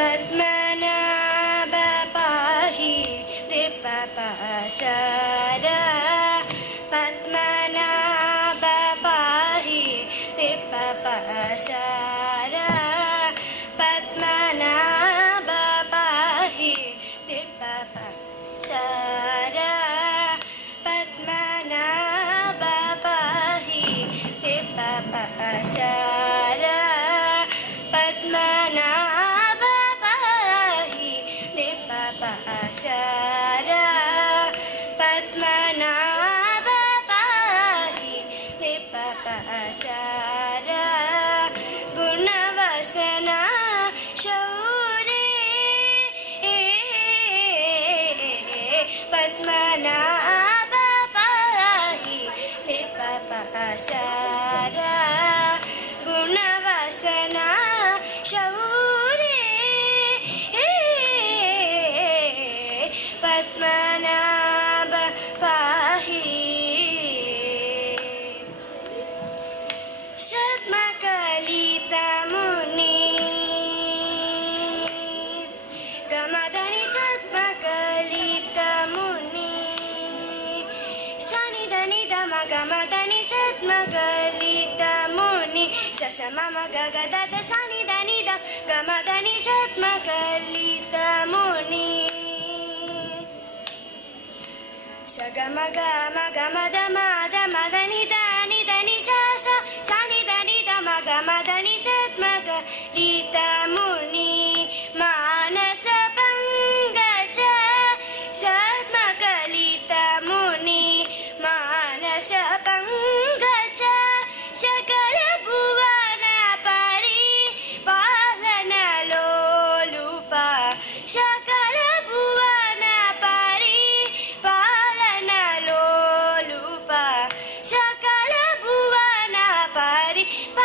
पद्मनाभ पाहि दिप्पपाशरा पद्मनाभ पाहि दिप्पपाशरा पद्मनाभ पाहि दिप्पपाशरा पद्मनाभ पाहि दिप्पपाशरा पद्मनाभ पाहि दिप्पपाशरा पद्मनाभ पाहि दिप्पपाशरा गुणवसना शौर्ये पद्मनाभ पाहि दिप्पपाशरा गुणवसना शौर्ये पद्मनाभ पाहि सद्मकलितमुनि गमधनि सद्मकलितमुनि सनि धनि धम गमधनि सद्मकलितमुनि ससमम गगदद सनि धनि धम गमधनि सद्मकलितमुनि सगम गम गमधम धमधनि धनि धनि स सनि धनि धम गमधनि सद्मकलितमुनि मानस पंकज सद्मकलितमुनि मानस पंकज सकल भुवन परिपालन लोलुप सकल भुवन परिपालन लोलुप सकल भुवन परिपालन